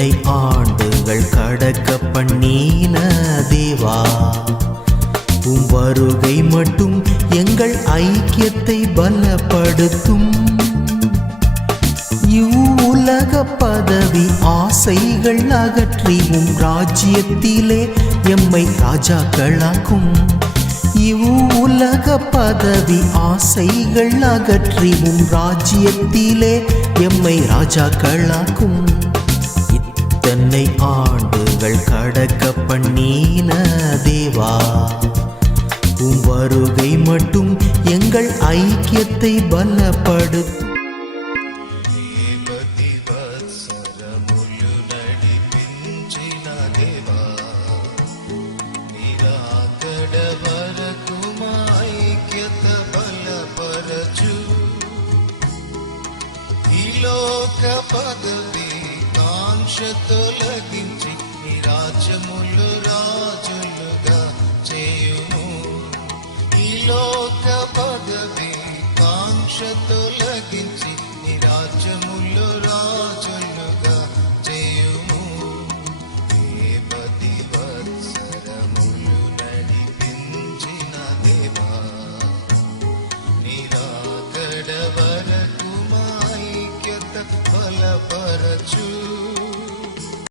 இத்தனை ஆண்டுகள் கடக்க பண்ணின தேவா, உம் வருகை மட்டும் எங்கள் ஐக்கியத்தை பலப்படுத்தும். இவ்வுலக பதவி ஆசைகள் அகற்றி உம் ராஜ்யத்திலே எம்மை ராஜாக்களாக்கும். இவ்வுலக பதவி ஆசைகள் அகற்றி உம் ராஜ்யத்திலே எம்மை ராஜாக்களாக்கும். இத்தனை ஆண்டுகள் கடக்க பண்ணின தேவா, உம் வருகை மட்டும் எங்கள் ஐக்கியத்தை பலப்படுத்தும். లోక పదవి కాంక్ష తొలగించి నీ రాజ్యములు రాజులుగా చేయుము. ఈ లోక పదవి కాంక్ష తొలగించి నీ రాజ్యములు రాజులు